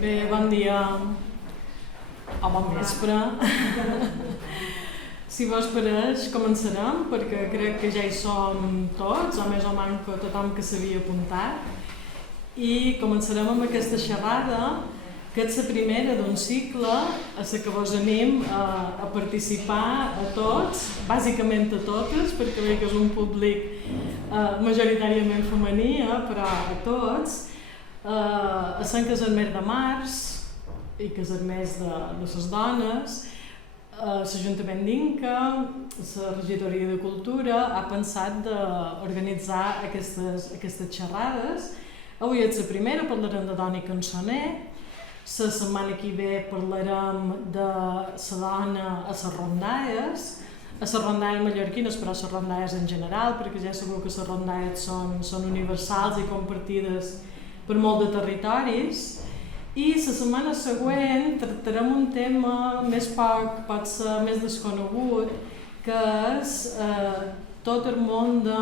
Bé, bon dia o bon vespre. Si vos pareix, començarem, perquè crec que ja hi som tots, o més o menys tothom que s'havia apuntat. I començarem amb aquesta xerrada, que és la primera d'un cicle a la que vos anim a participar a tots, bàsicament a totes, perquè veig que és un públic majoritàriament femení, però a tots, a Sant Casamers de Març i Casamers de les dones, l'Ajuntament d'Inca, la Regidoria de Cultura ha pensat d'organitzar aquestes xerrades. Avui és la primera, parlarem de dona i cançoner. La setmana que ve parlarem de la dona a les rondalles, a les rondalles mallorquines, però a les rondalles en general, perquè ja sabeu que les rondalles són universals i compartides per molt de territoris. I la setmana següent tractarem un tema potser més desconegut, que és tot el món de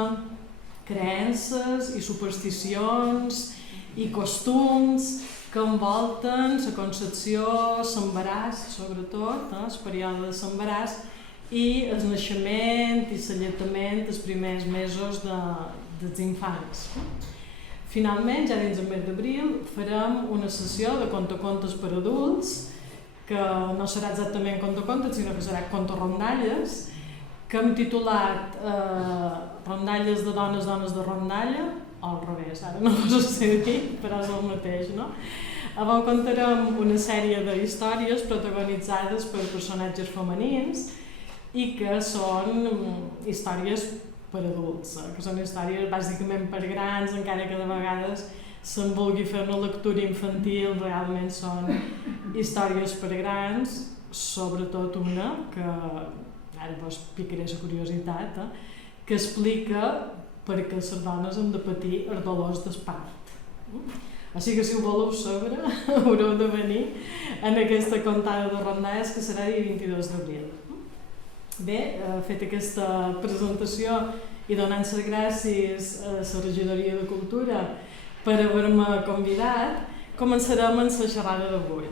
creences i supersticions i costums que envolten la concepció, l'embaràs, sobretot, el període de l'embaràs, i el naixement i l'alletament els primers mesos dels infants. Finalment, ja dins el mes d'abril, farem una sessió de contacontes per adults, que no serà exactament contacontes, sinó que serà contarondalles, que hem titulat Rondalles de dones, dones de rondalla, o al revés, ara no us ho sé dir, però és el mateix, no? On contarem una sèrie d'històries protagonitzades per personatges femenins i que són històries per adults, que són històries bàsicament per grans, encara que de vegades se'n vulgui fer una lectura infantil, realment són històries per grans, sobretot una que, ara vos picaré la curiositat, que explica per què les dones han de patir els dolors d'espart. Així que si ho voleu saber, haureu de venir en aquesta contada de rondalles que serà el 22 d'abril. Bé, fet aquesta presentació i donant les gràcies a la Regidoria de Cultura per haver-me convidat, començarem amb la xerrada d'avui.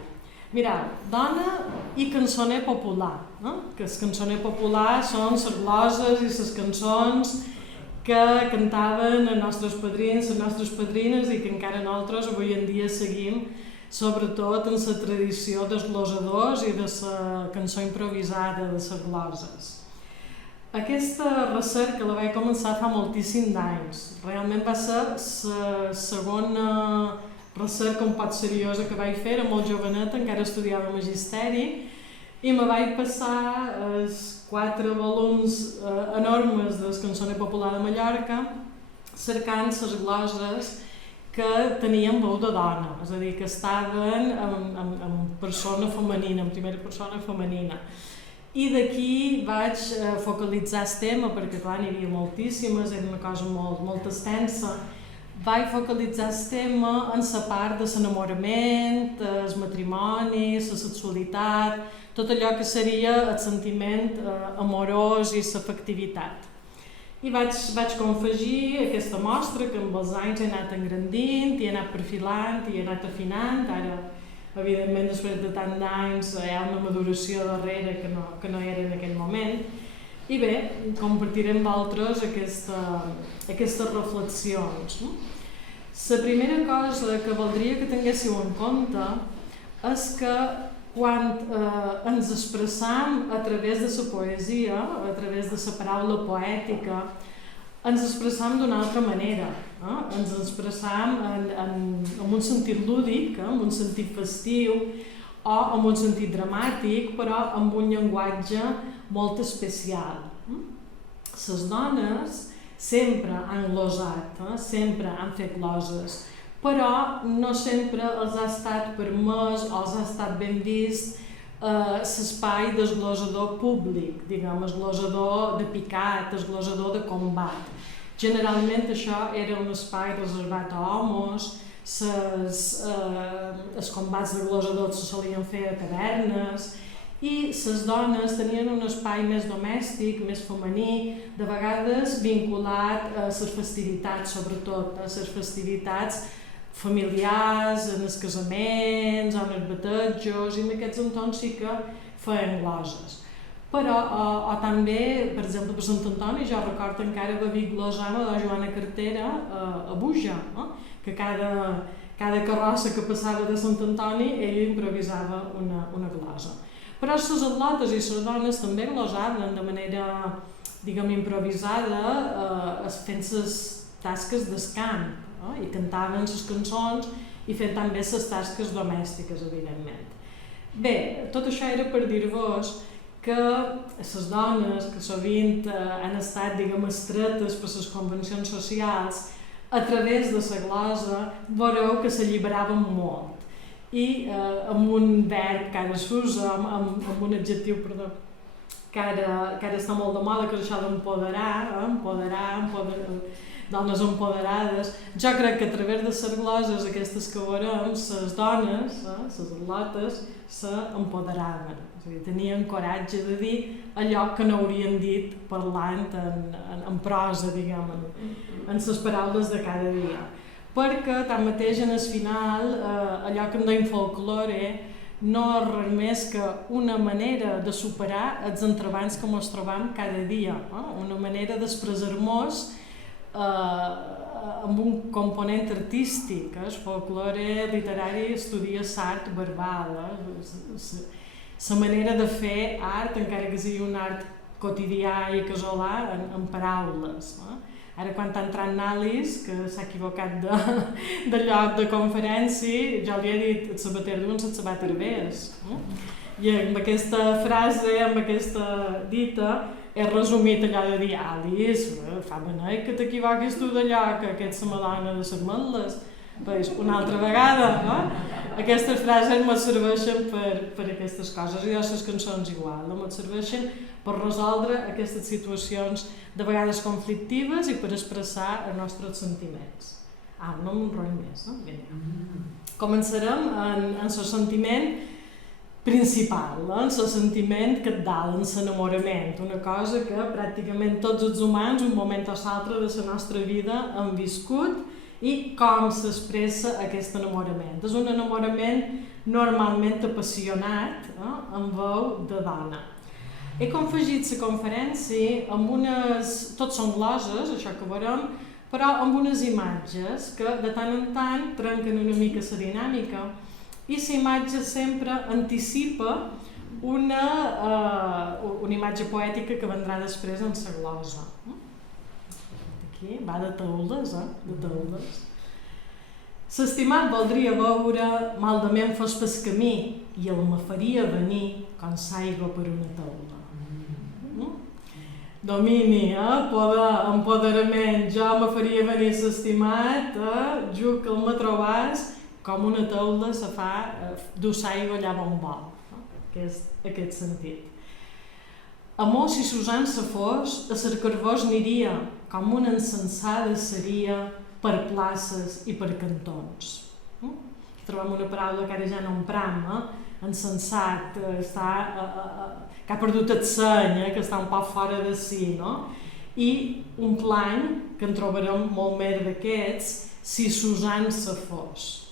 Mireu, dona i cançoner popular, que el cançoner popular són les gloses i les cançons que cantaven els nostres padrins, les nostres padrines i que encara nosaltres avui en dia seguim, sobretot en la tradició dels glosadors i de la cançó improvisada de les gloses. Aquesta recerca la vaig començar fa moltíssims d'anys. Realment va ser la segona recerca un poc seriosa que vaig fer, era molt joveneta, encara estudiava magisteri, i me vaig passar els 4 volums enormes del cançoner popular de Mallorca cercant les gloses que tenien veu de dona, és a dir, que estaven en persona femenina, en primera persona femenina. I d'aquí vaig focalitzar el tema, perquè clar, n'hi havia moltíssimes, era una cosa molt extensa. Vaig focalitzar el tema en la part de l'enamorament, el matrimoni, la sexualitat, tot allò que seria el sentiment amorós i l'afectivitat. I vaig confegir aquesta mostra que amb els anys he anat engrandint, i he anat perfilant, i he anat afinant. Ara, evidentment, després de tant d'anys, hi ha una maduració darrere que no era en aquell moment. I bé, compartiré amb vosaltres aquestes reflexions. La primera cosa que voldria que tinguéssiu en compte és que quan ens expressam a través de la poesia, a través de la paraula poètica, ens expressam d'una altra manera. Ens expressam en un sentit lúdic, en un sentit festiu, o en un sentit dramàtic, però amb un llenguatge molt especial. Les dones sempre han glosat, sempre han fet gloses, però no sempre els ha estat permès o els ha estat ben vist l'espai del glosador públic, diguem, el glosador de picat, el glosador de combat. Generalment això era un espai reservat a homes, els combats de glosadors se solien fer a cavernes, i les dones tenien un espai més domèstic, més femení, de vegades vinculat a les festivitats, sobretot a les festivitats familiars, en els casaments, en els batejos, i en aquests entorns sí que feien gloses. Però també, per exemple, per Sant Antoni, jo recordo encara haver vist glosar de Joana Cartera a Buja, que cada carrossa que passava de Sant Antoni ella improvisava una glosa. Però les atletes i les dones també glosaven de manera, diguem, improvisada, fent les tasques del camp, i cantaven les cançons i fent també les tasques domèstiques, evidentment. Bé, tot això era per dir-vos que les dones que sovint han estat, diguem, estretes per les convencions socials, a través de la glosa veureu que s'alliberaven molt. I amb un verb que ara s'usa, amb un adjectiu, perdó, que ara està molt de moda, que és això d'empoderar, dones empoderades. Jo crec que a través de les gloses aquestes que veurem, les dones, les atletes, s'empoderaven. És a dir, tenien coratge de dir allò que no haurien dit parlant en prosa, diguem, en les paraules de cada dia. Perquè, tanmateix, en el final, allò que en deim folklore no és res més que una manera de superar els entrebancs que ens trobam cada dia, una manera d'expressar-nos amb un component artístic. El folklore literari estudia l'art verbal, la manera de fer art, encara que sigui un art quotidià i casolà, en paraules. Ara, quan ha entrat Nalis, que s'ha equivocat de lloc de conferència, jo li he dit el sabater diuen el sabat herbés. I amb aquesta frase, amb aquesta dita, he resumit allò de dir, Alice, fa beneit que t'equivoquis tu d'allò, que aquest se m'adona de les metles. Pues, una altra vegada, aquestes frases me serveixen per aquestes coses, i les cançons igual, me serveixen per resoldre aquestes situacions de vegades conflictives i per expressar els nostres sentiments. No m'enrotllo més, no? Començarem en el sentiment principal, en el sentiment cabdal, en l'enamorament, una cosa que pràcticament tots els humans, un moment o l'altre de la nostra vida, han viscut, i com s'expressa aquest enamorament. És un enamorament normalment apassionat, amb veu de dona. He confegit la conferència amb unes... Tots són gloses, això que veurem, però amb unes imatges que de tant en tant trenquen una mica la dinàmica, i la imatge sempre anticipa una imatge poètica que vendrà després en la glosa. Aquí va de teules, de teules. L'estimat voldria veure malament fos pel camí i el me faria venir com s'aigua per una teula. Domini, poder, empoderament, jo me faria venir l'estimat, jo que el me trobàs com una teula se fa dur l'aigua allà on vol, que és aquest sentit. Amor, si Susan se fos, a cercar-vos aniria, com una encensada seria per places i per cantons. Trobem una paraula que ara ja no empram, encensat, que ha perdut el seny, que està un poc fora de si, i un plany, que en trobarem molt més d'aquests, si Susan se fos.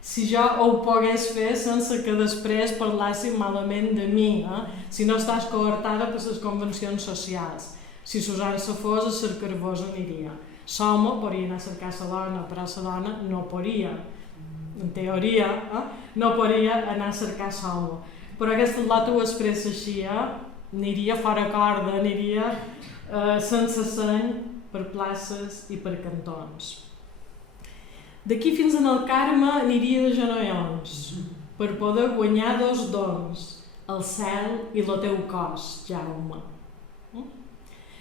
Si jo ho pogués fer sense que després parlàssim malament de mi, si no estàs coartada per les convencions socials. Si Susan se fos, a cercar-vos aniria. L'home podria anar a cercar la dona, però la dona no podria, en teoria, no podria anar a cercar l'home. Però aquesta lota ho expressa així, aniria fora corda, aniria sense seny per places i per cantons. D'aquí fins en el Carme aniria de genollons, per poder guanyar dos dons, el cel i el teu cos, Jaume.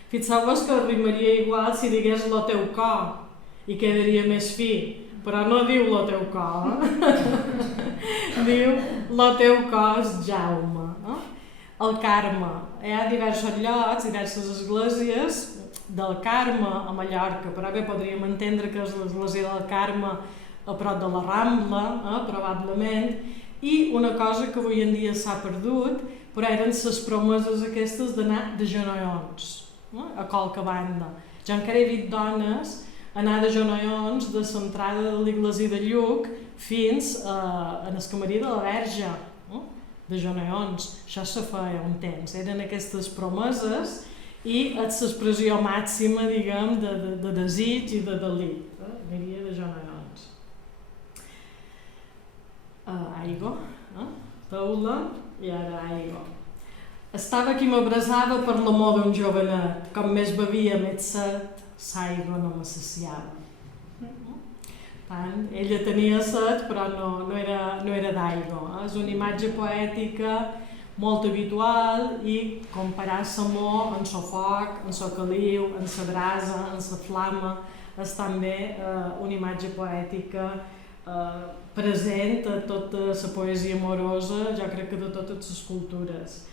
Fixeu-vos que rimaria igual si digués el teu cor, i quedaria més fi, però no diu el teu cor, diu el teu cos, Jaume. El Carme, hi ha diversos llocs, diverses esglésies del Carme a Mallorca, però bé podríem entendre que és l'església del Carme a prop de la Rambla, probablement, i una cosa que avui en dia s'ha perdut, però eren les promeses aquestes d'anar de genollons, a qualque banda. Jo encara he vist dones anar de genollons de l'entrada de l'Iglesia de Lluc fins a l'escamarí de la Verge, de genollons. Això se feia un temps, eren aquestes promeses i és l'expressió màxima, diguem, de desig i de delit. Aniria de genollons. Aigua, taula i ara aigua. Estava qui m'abrasava per l'amor d'un jovenet, com més bevia, més set, l'aigua no me saciava. Tant, ella tenia set, però no era d'aigua. És una imatge poètica molt habitual i comparar l'amor amb el foc, amb el caliu, amb la brasa, amb la flama, és també una imatge poètica present a tota la poesia amorosa, jo crec que de totes les cultures.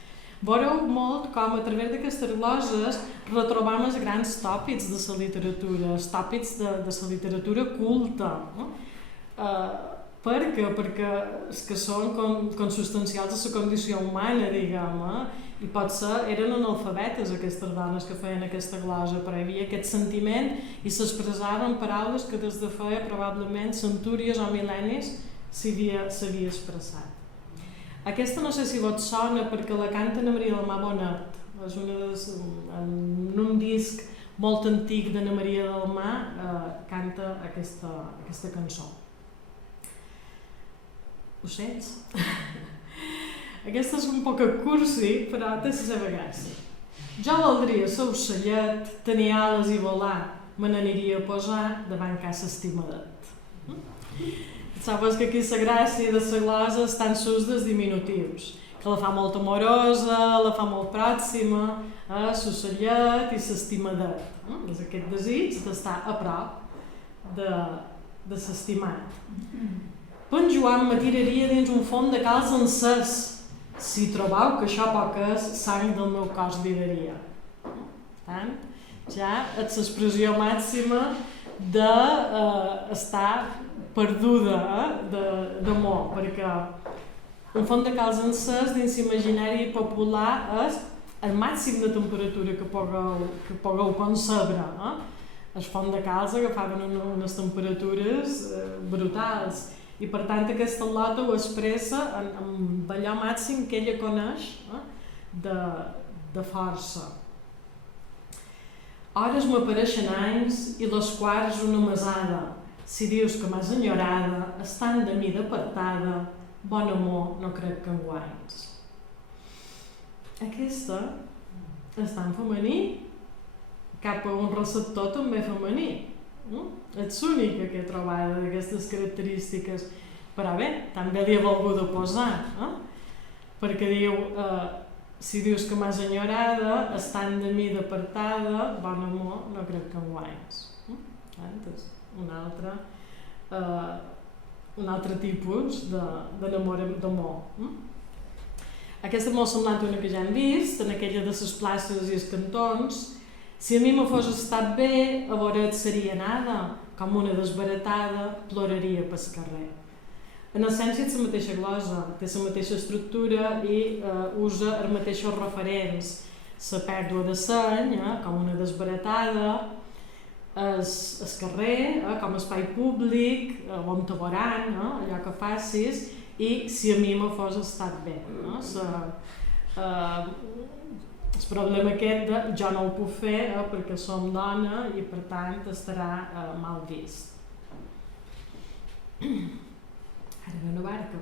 Veureu molt com a través d'aquestes gloses retrobam els grans tòpics de la literatura, els tòpics de la literatura culta. Perquè és que són consubstancials a la condició humana, diguem, i potser eren analfabetes aquestes dones que feien aquesta glosa, però hi havia aquest sentiment i s'expressaven paraules que des de feia probablement centúries o mil·lennis s'havia expressat. Aquesta no sé si vos sona perquè la canta Ana Maria del Mar Bonet, és en un disc molt antic d'Ana Maria del Mar canta aquesta cançó. Ho sents? Aquesta és un poc cursi, però té la seva gràcia. Jo voldria ser ocellet, tenir ales i volar, me n'aniria a posar davant casa estimadet. Saps que aquí la gràcia de la glosa està en l'ús dels diminutius, que la fa molt amorosa, la fa molt pròxima, l'ocellet i l'estimadet. És aquest desig d'estar a prop de l'estimat. Pon Joan me tiraria dins un font de calç encès. Si trobau que això poc és, sang del meu cos li daria. Tant, ja és l'expressió màxima d'estar perduda d'amor, perquè un font de calç encès dins l'imaginari popular és el màxim de temperatura que pugueu concebre. El font de calç agafaven unes temperatures brutals. I per tant aquesta lota ho expressa amb allò màxim que ella coneix de força. Hores m'apareixen anys i les quarts una mesada. Si dius que m'has enyorada, estant de mi d'apartada, bon amor no crec que enguanys. Aquesta està en femení, cap a un receptor també femení. Ets l'única que he trobat d'aquestes característiques, però bé, també li he volgut posar, perquè diu, si dius que m'has enyorada, estant de mi d'apartada, bon amor, no crec que enguanys. Un altre tipus d'amor. Aquesta és molt semblant a una que ja hem vist, en aquella de les places i els cantons. Si a mi me fos estat bé, a veure't seria nada, com una desbaratada, ploraria pel carrer. En essència és la mateixa glosa, té la mateixa estructura i usa els mateixos referents. La pèrdua de seny, com una desbaratada, el carrer, com a espai públic, on te veuran, allò que facis, i si a mi me fos estat bé. El problema aquest de jo no ho puc fer perquè som dona i per tant estarà mal vist. Ara ve una barca.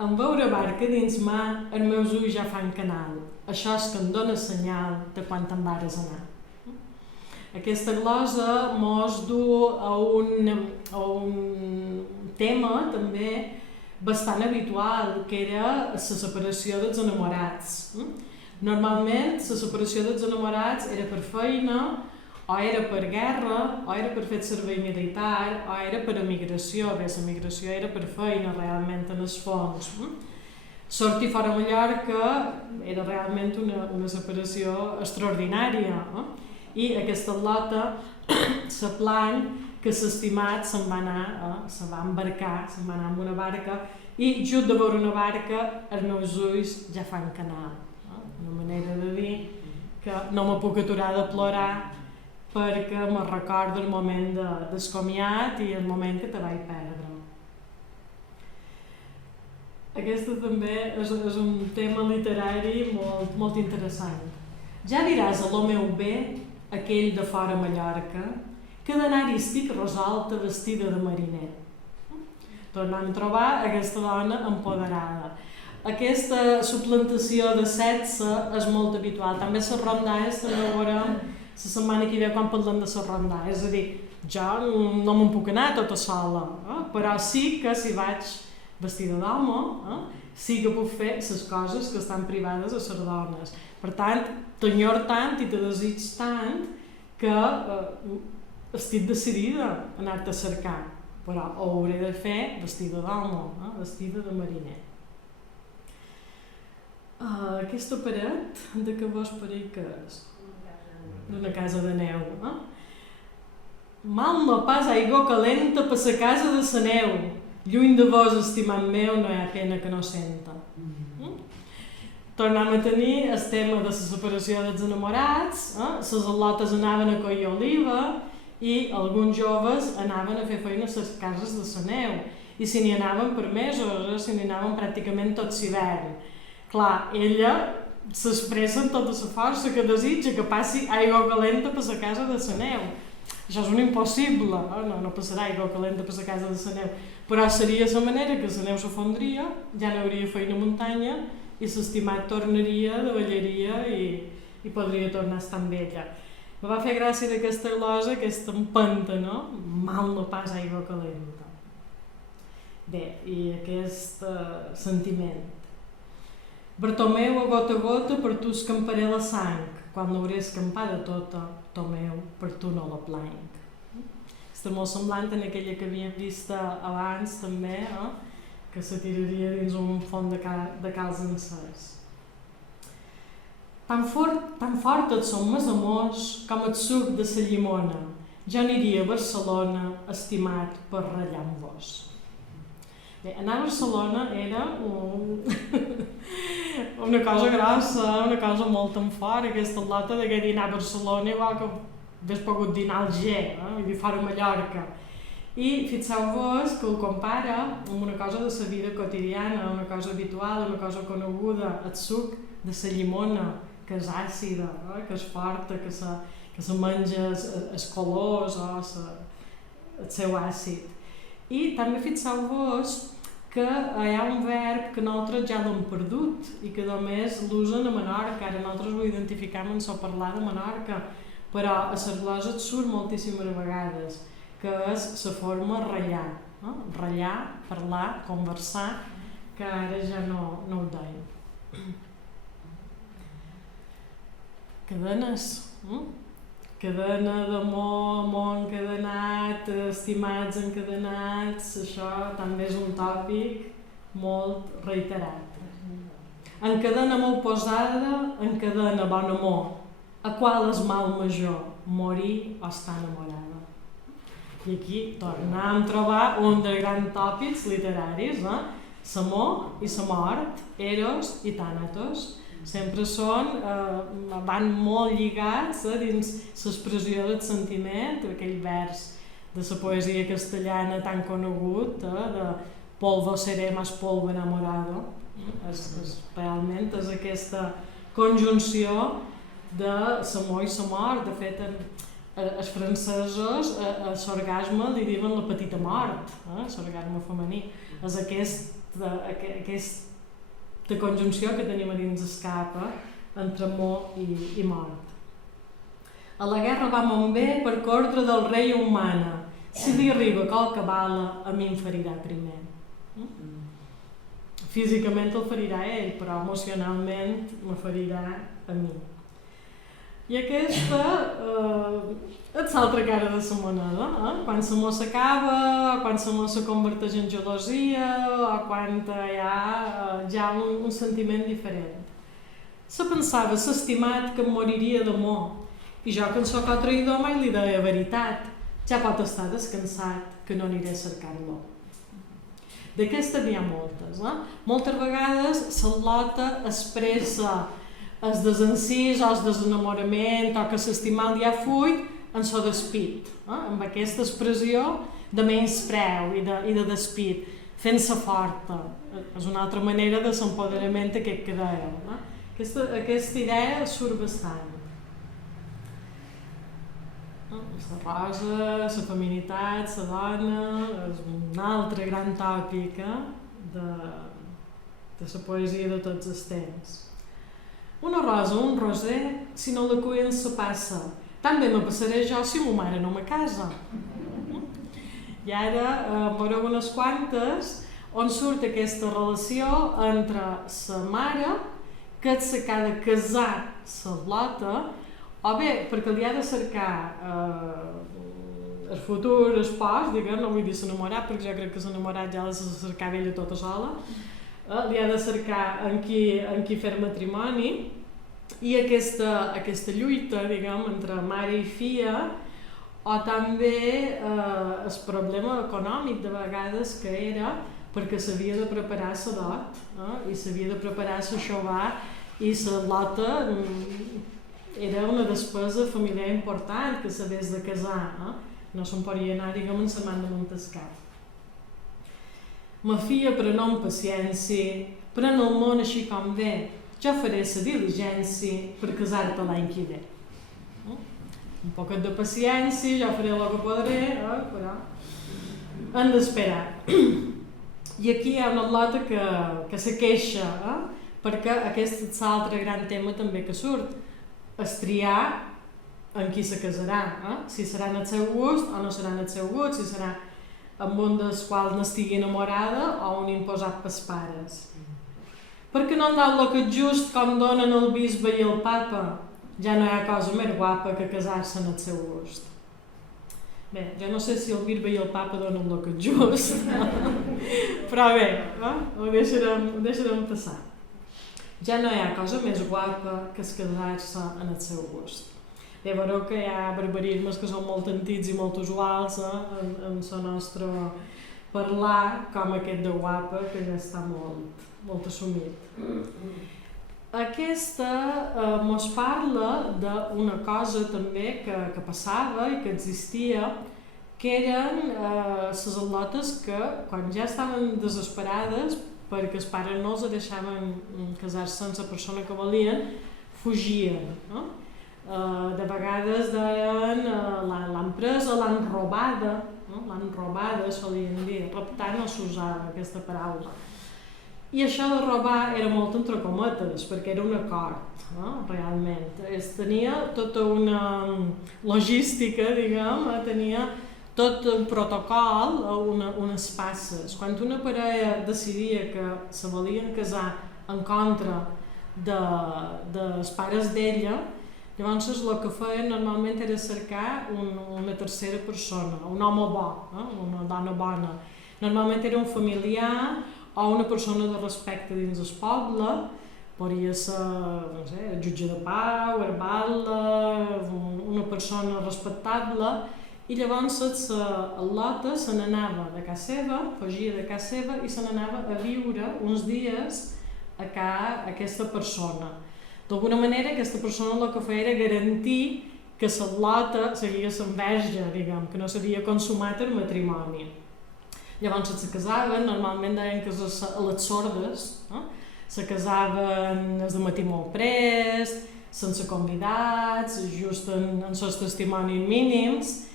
En veure barca dins mar, els meus ulls ja fan canal. Això és que em dóna senyal de quan te'n vares anar. Aquesta glosa mos du a un tema també bastant habitual, que era la separació dels enamorats. Normalment, la separació dels enamorats era per feina, o era per guerra, o era per fer servei militar, o era per emigració. Bé, l'emigració era per feina, realment, en el fons. Sortir fora a Mallorca era realment una separació extraordinària. I aquesta lota se plany que l'estimat se'n va anar, se va embarcar, se'n va anar amb una barca i just de veure una barca els meus ulls ja fan canal. Una manera de dir que no me puc aturar de plorar perquè me recorda el moment d'escomiat i el moment que te vaig perdre. Aquest també és un tema literari molt interessant. Ja diràs a lo meu bé, aquell de fora Mallorca, que d'anar-hi estic resolta vestida de mariner. Tornem a trobar aquesta dona empoderada. Aquesta suplantació de sexe és molt habitual. També les rondalles també ho veurem la setmana que ve quan parlem de les rondalles. És a dir, jo no me'n puc anar tota sola, però sí que si vaig vestida d'home, sí que puc fer les coses que estan privades a les dones. Per tant, t'enyor tant i te desig tant que estic decidida a anar-te a cercar, però ho hauré de fer vestida d'home, vestida de mariner. Aquesta paret, de què vos pareix que és? D'una casa de neu. Mal no pas aigua calenta per sa casa de sa neu. Lluny de vos, estimat meu, no hi ha pena que no senta. Tornem a tenir el tema de la separació dels enamorats, les al·lotes anaven a collir oliva i alguns joves anaven a fer feina a les cases de sa neu. I si n'hi anaven per mesos, si n'hi anaven pràcticament tot l'hivern. Clar, ella s'expressa amb tota la força que desitja que passi aigua calenta per la casa de sa neu. Això és un impossible, no passarà aigua calenta per la casa de sa neu, però seria la manera que la neu s'afondria, ja no hauria feina a muntanya i l'estimat tornaria de ballaria i podria tornar a estar amb ella. Me va fer gràcia d'aquesta glosa, aquesta empenta, no? Mal no pas aigua calenta. Bé, i aquest sentiment. Bartomeu, a gota, per tu escamparé la sang, quan l'hauré escampada tota, Tomeu, per tu no la planc. Està molt semblant en aquella que havíem vist abans també, que se tiraria dins un font de calç encès. Tan fortes són mes amors com el suc de sa llimona. Jo aniria a Barcelona, estimat, per ratllar amb vos. Bé, anar a Barcelona era una cosa grossa, una cosa molt en fora, aquesta lota de que dinar a Barcelona igual que hagués pogut dinar al G, i dir fora a Mallorca. I fixeu-vos que ho compara amb una cosa de la vida quotidiana, una cosa habitual, una cosa coneguda, el suc de la llimona, que és àcida, que és forta, que se menja els colors o el seu àcid. I també fixeu-vos que hi ha un verb que nosaltres ja l'hem perdut i que només l'usen a Menorca. Ara nosaltres ho identificam en so parlar de Menorca, però a les gloses et surt moltíssimes vegades, que és la forma ratllar. Ratllar, parlar, conversar, que ara ja no ho deim. Cadenes. Cadena d'amor, amor encadenat, estimats encadenats, això també és un tòpic molt reiterat. Encadena molt posada, encadena bon amor. A qual és mal major, morir o estar enamorada? I aquí tornem a trobar un dels grans tòpics literaris, l'amor i la mort, Eros i Thanatos. Sempre van molt lligats dins l'expressió del sentiment, aquell vers de la poesia castellana tan conegut, de polvo seré más polvo enamorado. Realment és aquesta conjunció de l'amor i la mort. De fet, els francesos a l'orgasme li diuen la petita mort, l'orgasme femení. És aquesta conjunció que tenim a dins el cap entre amor i mort. A la guerra va mon bé per ordre del rei humana. Si li arriba qualque bala, a mi em ferirà primer. Físicament el ferirà ell, però emocionalment me ferirà a mi. I aquesta és l'altra cara de la moneda, quan l'amor s'acaba, quan l'amor se converteix en gelosia, o quan hi ha ja un sentiment diferent. Se pensava l'estimat que em moriria d'amor, i jo que en soc el traïdor mai li deia veritat, ja pot estar descansat que no aniré a cercar-lo. D'aquestes n'hi ha moltes. Moltes vegades l'al·lota expressa el desencís o el desenamorament o que l'estimat ja fuig en so despit, amb aquesta expressió de menyspreu i de despit, fent-se forta. És una altra manera de l'empoderament aquest que dèiem. Aquesta idea surt bastant. La rosa, la feminitat, la dona, és un altre gran tòpic de la poesia de tots els temps. Una rosa, un roser, si no la cuien se passa. Tan bé me passaré jo si ma mare no me casa. I ara veureu unes quantes on surt aquesta relació entre la mare, que és la que ha de casar la lota, o bé perquè li ha de cercar el futur espòs, diguem, no vull dir s'enamorat, perquè jo crec que s'enamorat ja l'ha de cercar ella tota sola, li ha de cercar en qui fer matrimoni, i aquesta lluita, diguem, entre mare i filla, o també el problema econòmic de vegades que era perquè s'havia de preparar la dot, i s'havia de preparar la xovà, i la lota era una despesa familiar important que s'hagués de casar, no se'n podia anar, diguem, en la mà de Montescar. Ma filla, pren amb paciència, pren el món així com ve, jo faré la diligència per casar-te l'any que ve. Un poquet de paciència, jo faré el que podré, però hem d'esperar. I aquí hi ha una lota que se queixa, perquè aquest és l'altre gran tema també que surt, és triar en qui se casarà, si serà en el seu gust o no serà en el seu gust, si serà amb un dels quals n'estigui enamorada o un imposat pels pares. Perquè no han dat el que és just com donen el bisbe i el papa, ja no hi ha cosa més guapa que casar-se en el seu gust. Bé, jo no sé si el bisbe i el papa donen el que és just, però bé, ho deixarem passar. Ja no hi ha cosa més guapa que es casar-se en el seu gust. Bé, veureu que hi ha barbarismes que són molt antics i molt usuals en el nostre parlar, com aquest de guapa, que ja està molt assumit. Aquesta mos parla d'una cosa també que passava i que existia, que eren les al·lotes que, quan ja estaven desesperades, perquè els pares no els deixaven casar-se amb la persona que volien, fugien. De vegades deien l'han presa, l'han robada, l'han robada, solien dir, raptar no s'usava aquesta paraula. I això de robar era molt entre cometes, perquè era un acord, realment. Tenia tota una logística, diguem, tenia tot un protocol, unes passes. Quan una parella decidia que se volien casar en contra dels pares d'ella, llavors el que feien normalment era cercar una tercera persona, un home bo, una dona bona. Normalment era un familiar o una persona de respecte dins el poble, podria ser, no sé, el jutge de pau, el batlle, una persona respectable, i llavors la lota se n'anava de casa seva, fugia de casa seva i se n'anava a viure uns dies a casa aquesta persona. D'alguna manera aquesta persona el que feia era garantir que la lota seguia l'enveja, diguem, que no s'havia consumat el matrimoni. Llavors se casaven, normalment deien que a les sordes, se casaven de matí molt pres, sense convidats, just en els testimonis mínims,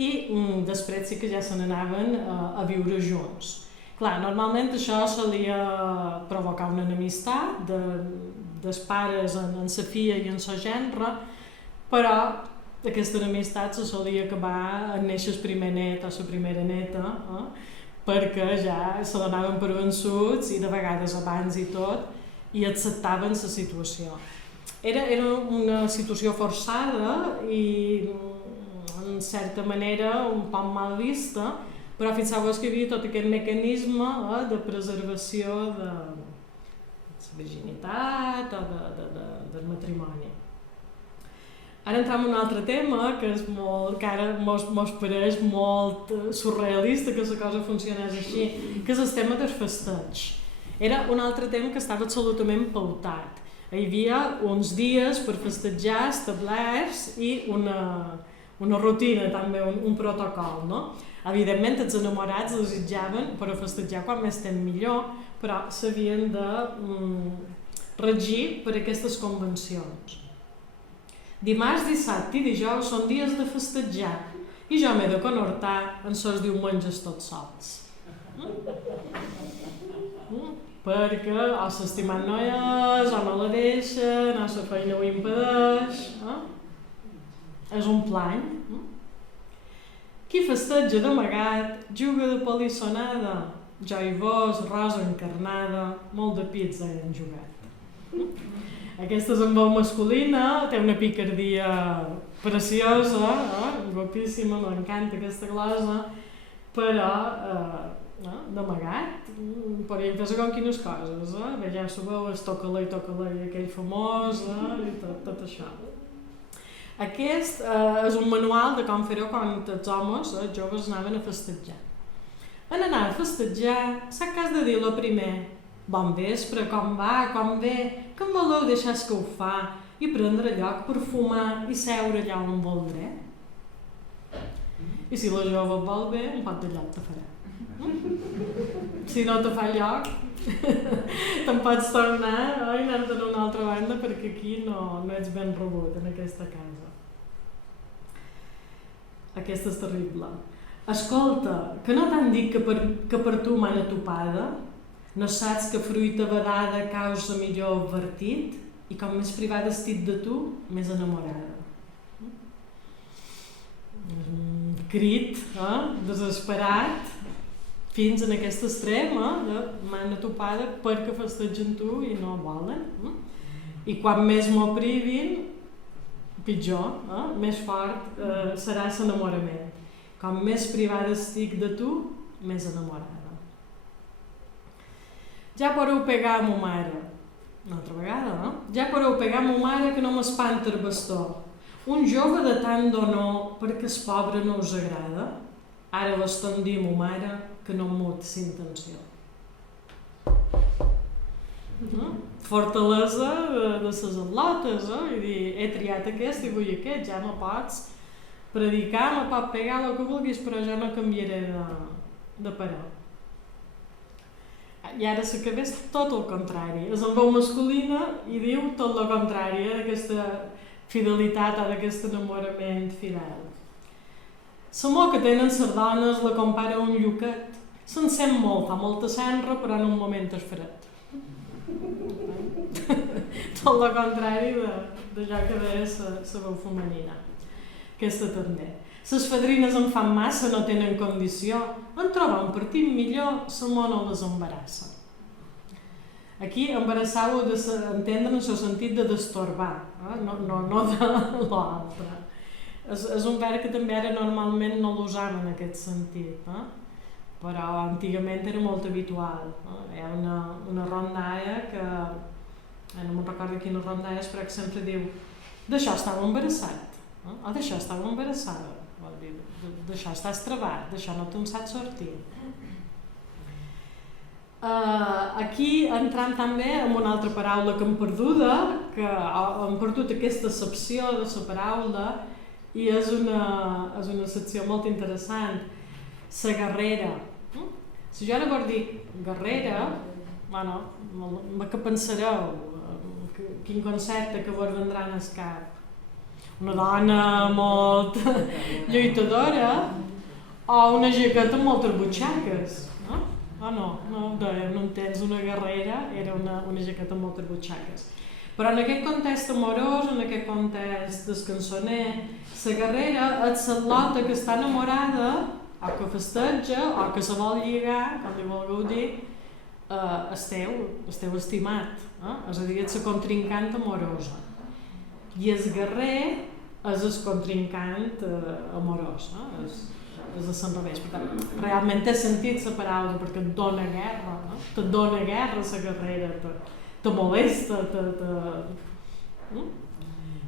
i després sí que ja se n'anaven a viure junts. Clar, normalment això solia provocar una enemistat dels pares en la filla i en la gendre, però aquesta enemistat se solia acabar en néixer el primer net o la primera neta, perquè ja se l'anaven per vençuts i de vegades abans i tot, i acceptaven la situació. Era una situació forçada i en certa manera un poc mal vista, però fixeu-vos que hi havia tot aquest mecanisme de preservació de la virginitat o del matrimoni. Ara entrem en un altre tema que ara mos pareix molt surrealista que la cosa funcionés així, que és el tema del festeig. Era un altre tema que estava absolutament pautat. Hi havia uns dies per festejar establerts i una rutina també, un protocol, no? Evidentment els enamorats desitjaven per a festejar quan més temps millor, però s'havien de regir per aquestes convencions. Dimarts, dissabte i dijous són dies de festejar i jo m'he de conhortar en sos diumenges tots sols. Perquè o s'estimen noies, o no la deixen, o la feina ho impedeix. És un plany. Qui festeja d'amagat, juga de polissonada, jo i vos, rosa encarnada, molt de pizza hem jugat. Aquesta és en veu masculina, té una picardia preciosa, guapíssima, m'encanta aquesta glosa, però d'amagat podríem fer segons quines coses, ja sabeu, es toca-la i aquell famós i tot això. Aquest és un manual de com fer-ho quan els homes, els joves, anaven a festejar. En anar a festejar, sap que has de dir-lo primer: bon vespre, com va, com ve, que em voleu deixar que ho fa, i prendre lloc per fumar i seure allà on voldré. I si la jove et vol bé, un pot de lloc te farà. Si no te fa lloc, te'n pots tornar i anar-te'n a una altra banda perquè aquí no ets ben rebut en aquesta casa. Aquesta és terrible. Escolta, que no t'han dit que per tu mana topada? No saps que fruita vedada causa millor advertit? I com més privada estic de tu, més enamorada. És un crit desesperat fins en aquest extrem de mana topada perquè festegen tu i no volen. I quan més m'ho privin, pitjor, més fort serà l'enamorament. Com més privada estic de tu, més enamorada. Ja podeu pegar a ma mare. Una altra vegada, ja podeu pegar a ma mare que no m'espanta el bastó. Un jove de tant d'honor perquè el pobre no us agrada. Ara baston dir a ma mare que no em mut s'intenció. Fortalesa de les al·lotes, i dir, he triat aquest i vull aquest, ja no pots predicar, me pot pegar el que vulguis, però jo no canviaré de parer. I ara s'acabés tot el contrari, és en veu masculina i diu tot el contrari d'aquesta fidelitat o d'aquest enamorament fidel. L'amor que tenen les dones la compara a un lluquet. Se'n sent molt, fa molta senra, però en un moment és fred. Tot el contrari d'allò que deia la veu femenina. Aquesta també. Les fadrines en fan massa, no tenen condició. En trobar un partit millor, l'amor no les embarassa. Aquí embarassar ho d'entendre en el sentit de destorbar, no de l'altre. És un verb que també ara normalment no l'usam en aquest sentit, però antigament era molt habitual. Hi ha una rondalla que, no me'n recordo quina rondalla és, però que sempre diu d'això estava embarassat, o d'això estava embarassada, vol dir, d'això estàs travat, d'això no te'n saps sortir. Aquí entram també en una altra paraula que hem perduda, que hem perdut aquesta accepció de la paraula, i és una secció molt interessant, la guerrera. Si jo ara vol dir guerrera, bueno, què pensareu? Quin concepte que vos vendrà al cap? Una dona molt lluitadora o una jaqueta amb moltes butxaques? No entens, una guerrera era una jaqueta amb moltes butxaques. Però en aquest context amorós, en aquest context descansoner, la guerrera és l'altra que està enamorada o que festeja o que se vol lligar, com li vulgueu dir, esteu estimat, és a dir, és la contrincant amorosa. I el guerrer és el contrincant amorós, és de l'enrevés. Per tant, realment té sentit la paraula perquè et dona guerra, te dona guerra la guerrera, te molesta,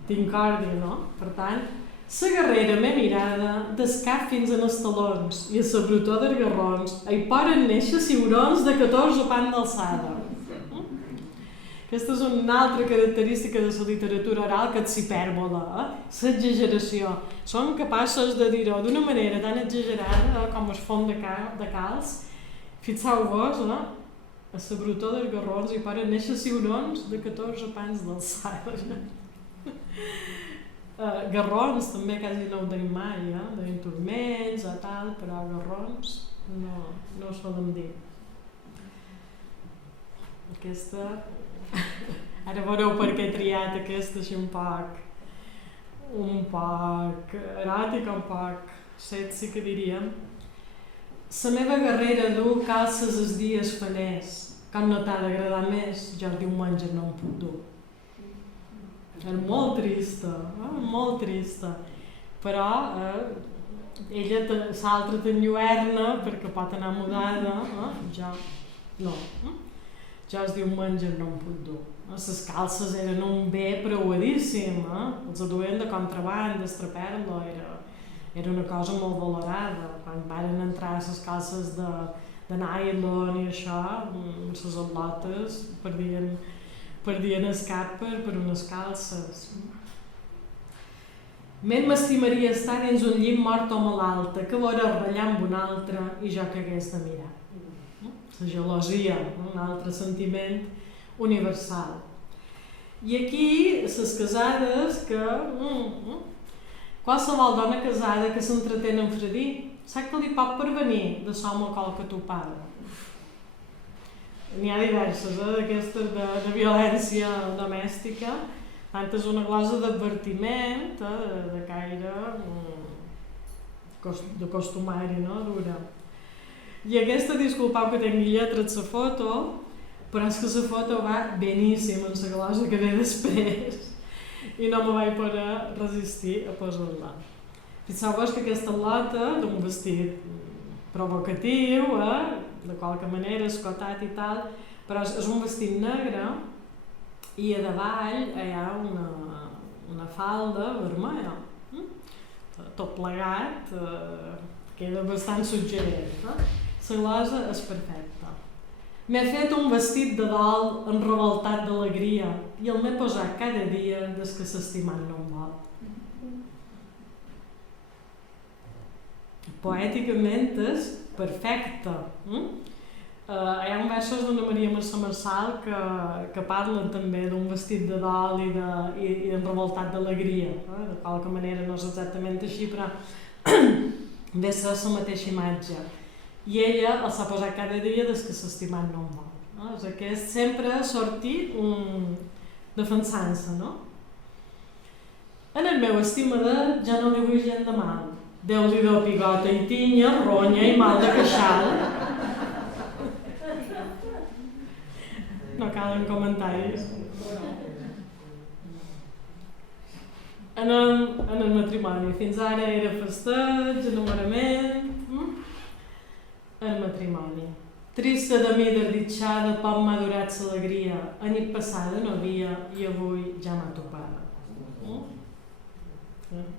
t'incordia, no? Per tant, la guerrera m'he mirada del cap fins als talons i a la brutó dels garrons hi poden néixer ciurons de 14 pans d'alçada. Aquesta és una altra característica de la literatura oral, que és l'hipèrbola, l'exageració. Són capaços de dir-ho d'una manera tan exagerada com el font de calç. Fixeu-vos, a la brutor dels Garrons hi poden néixer ciurons de 14 pans d'alçada. Garrons també quasi no ho tenim mai, tenim turmells o tal, però garrons no ho solen dir. Aquesta, ara veureu per què he triat aquesta així un poc eròtica, un poc sexy, que diríem. La meva guerrera dur calces els dies faners, com no t'ha d'agradar més, jo els diumenges no em puc dur. És molt trista, però ella l'altra t'enlluerna perquè pot anar mudada, jo no. Jo els diumenges no em puc dur. Les calces eren un bé preuadíssim, els duien de contraband, d'estraperlo, era una cosa molt valorada. Quan van entrar les calces de nylon i això, les atlotes perdien el cap per unes calces. Més m'estimaria estar dins un llit mort o malalta que veure ratllar amb un altre i jo que hagués de mirar. La gelosia, un altre sentiment universal. I aquí, les casades que... Qualsevol dona casada que s'entretén en fredir, sap que li pot pervenir de l'home qualque topada. N'hi ha diverses, d'aquestes de violència domèstica. Tant és una glosa d'advertiment, de caire de costumari, dura. I aquesta, disculpeu que tingui lletra de la foto, però és que la foto va beníssima en la glosa que ve després i no me vaig poder resistir a posar-la. Fixeu-vos que aquesta lota d'un vestit provocatiu, de qualque manera, escotat i tal, però és un vestit negre i a davall hi ha una falda vermella. Tot plegat queda bastant suggerent. La glosa és perfecta. M'he fet un vestit de dol enrevoltat d'alegria i el m'he posat cada dia des que s'estimat no em vol. Poèticament és perfecta. Hi ha versos d'Anna Maria Mercè Marçal que parlen també d'un vestit de dol i d'enrevoltat d'alegria. De qualque manera no és exactament així, però ve a ser la mateixa imatge. I ella s'ha posat cada dia des que s'estimat no em vol. És aquest sempre sortit defensant-se, no? En el meu estimadet ja no li vull gent de mal. Déu-li do pigota i tinya, ronya i mal de queixal. No calen comentaris. En el matrimoni, fins ara era festeig, enamorament. El matrimoni. Trista de mi desditjada, poc m'ha durat l'alegria. A nit passada no havia i avui ja m'ha topada.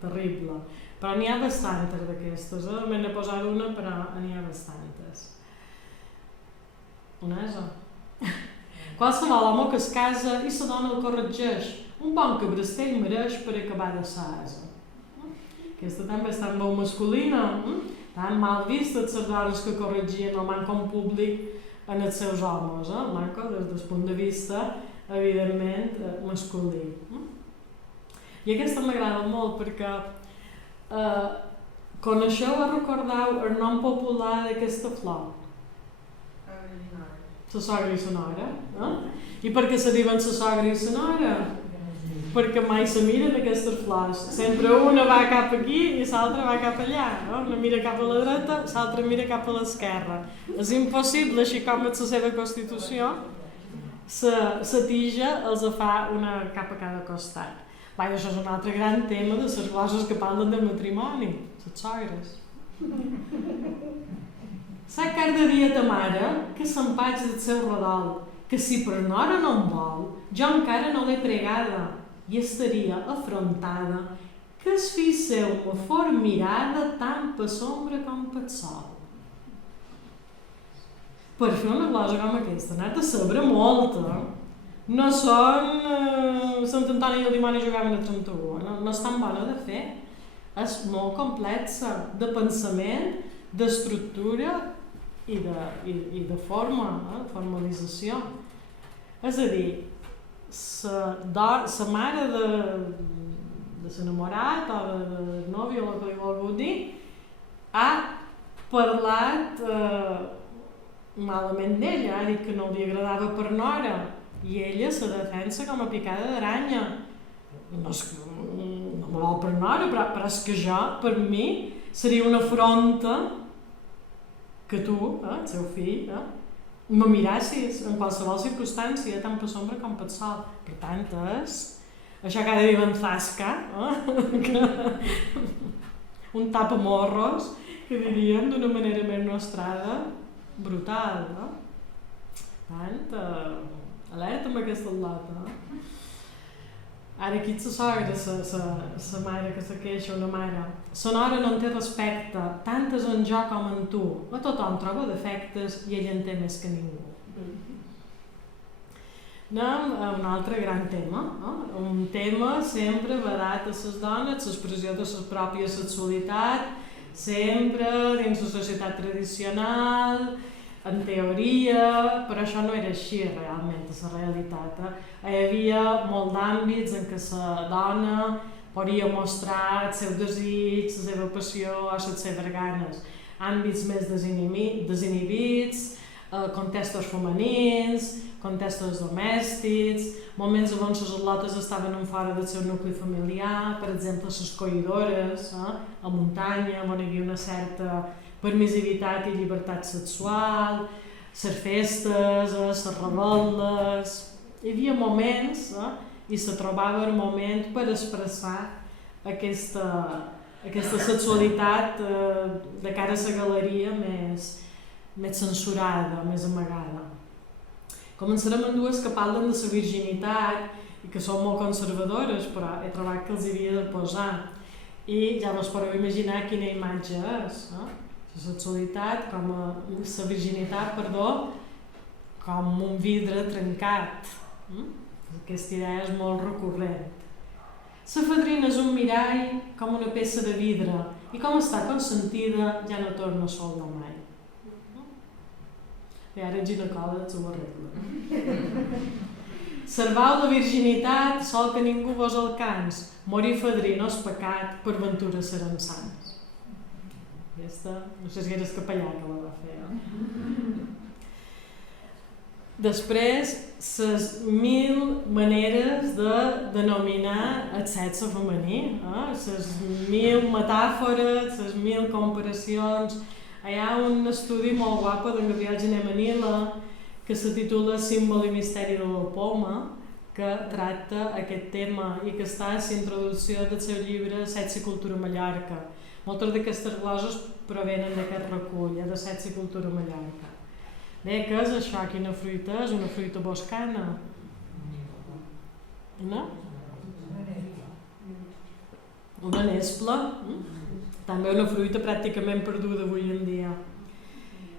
Terrible. Però n'hi ha bastantes d'aquestes. Me n'he posat una, però n'hi ha bastantes. Una és? Qualsevol home que es casa i la dona el corregeix. Un bon cabrestell mereix per acabar de sa asa. Aquesta també està en veu masculina. Tan mal vista les dones que corregien el manco en públic en els seus homes. El manco des del punt de vista, evidentment, masculí. I aquesta m'agrada molt perquè coneixeu o recordeu el nom popular d'aquesta flor? La sogra i la nora. I per què se diuen la sogra i la nora? Perquè mai se miren aquestes flors. Sempre una va cap aquí i l'altra va cap allà. Una mira cap a la dreta, l'altra mira cap a l'esquerra. És impossible, així com és la seva constitució, la tija els fa una cap a cada costat. Això és un altre gran tema de les gloses que parlen del matrimoni, les sogres. Sap cada dia ta mare que s'empatx del seu rodol, que si per nora no em vol, jo encara no l'he pregada i estaria afrontada que el fill seu me fos mirada tant per l'ombra com per sol. Per fer una glosa com aquesta n'ha de saber molta, no són Sant Antoni i el dimoni jugaven a 31, no és tan bona de fer, és molt complexa de pensament, d'estructura i de forma, formalització. És a dir, la mare de l'enamorat o de nòvio, o el que li volgueu dir, ha parlat malament d'ella, ha dit que no li agradava per nora, i ella se defensa com a picada d'aranya. No me vol per nora, però és que jo, per mi, seria una afronta que tu, el seu fill, me mirassis en qualsevol circumstància, tant per sombra com per sol. Per tant, és això que ha de dir en Zasca, un tapamorros, que diríem d'una manera més nostrada, brutal. Per tant, alerta amb aquesta lota. Ara aquí la sogra, la mare que se queixa, una mare. La nora no en té respecte, tant és en jo com en tu. A tothom troba defectes i ell en té més que ningú. Anem a un altre gran tema, un tema sempre vedat a les dones, l'expressió de la pròpia sexualitat, sempre dins la societat tradicional, en teoria, però això no era així realment, a la realitat. Hi havia molt d'àmbits en què la dona podia mostrar el seu desig, la seva passió o les seves ganes. Àmbits més desinhibits, contextos femenins, contextos domèstics, moments on les al·lotes estaven fora del seu nucli familiar, per exemple les collidores, a muntanya, on hi havia una certa permissivitat i llibertat sexual, les festes, les revoltes. Hi havia moments i se trobava el moment per expressar aquesta sexualitat de cara a la galeria més censurada, més amagada. Començarem amb dues que parlen de la virginitat i que són molt conservadores, però he trobat que els havia de posar. I ja vos podeu imaginar quina imatge és. La sexualitat, la virginitat, com un vidre trencat. Aquesta idea és molt recurrent. La fadrina és un mirall com una peça de vidre i com està consentida ja no torna sola mai. I ara el ginecòleg ho arregla. Servau la virginitat, sol que ningú vos alcans. Morir fadrí no és pecat, per ventura serem sants. Aquesta, no sé si eres capellà que la va fer. Després, les 1000 maneres de denominar el sexe femení, les 1000 metàfores, les 1000 comparacions. Hi ha un estudi molt guapo d'en Gabriel Gené Manila que se titula Símbol i misteri de la poma, que tracta aquest tema i que està a la introducció del seu llibre Sexe i cultura Mallorca. Moltes d'aquestes gloses provenen d'aquest recull, de Sexe i cultura Mallorca. Bé, què és això? Quina fruita és? Una fruita boscana? No? Una nespla? També una fruita pràcticament perduda avui en dia.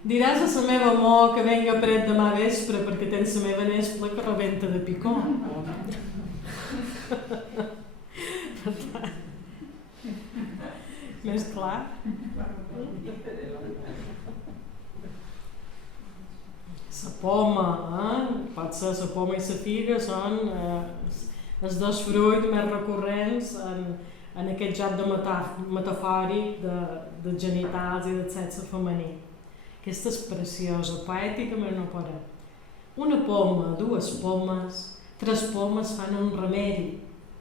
Diràs a la meva amor que venga pret demà vespre perquè tens la meva nespla que rebenta de picó. Per tant, més clar. La poma, pot ser la poma i la figa, són els dos fruits més recurrents en aquest joc metafòric de genitals i del sexe femení. Aquesta és preciosa, poètica, però no para. Una poma, dues pomes, tres pomes fan un remedi.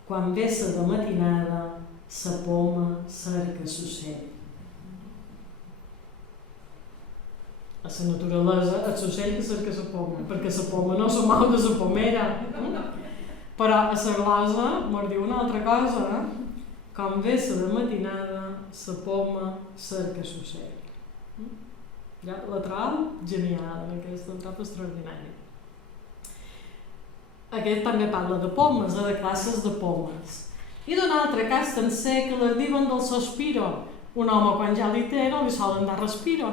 Quan vessa de matinada, sa poma cerca l'ocell. A la naturalesa, és l'ocell que cerca la poma, perquè la poma no se mou de la pomera. Però a la glosa mos diu una altra cosa, quan vessa de matinada, la poma cerca l'ocell. Ja, la trobo genial, aquesta la trobo extraordinària. Aquest també parla de pomes, de classes de pomes. I d'un altre cas tan sec que les diuen del sospiro. Un home quan ja li té no li sol andar respiro.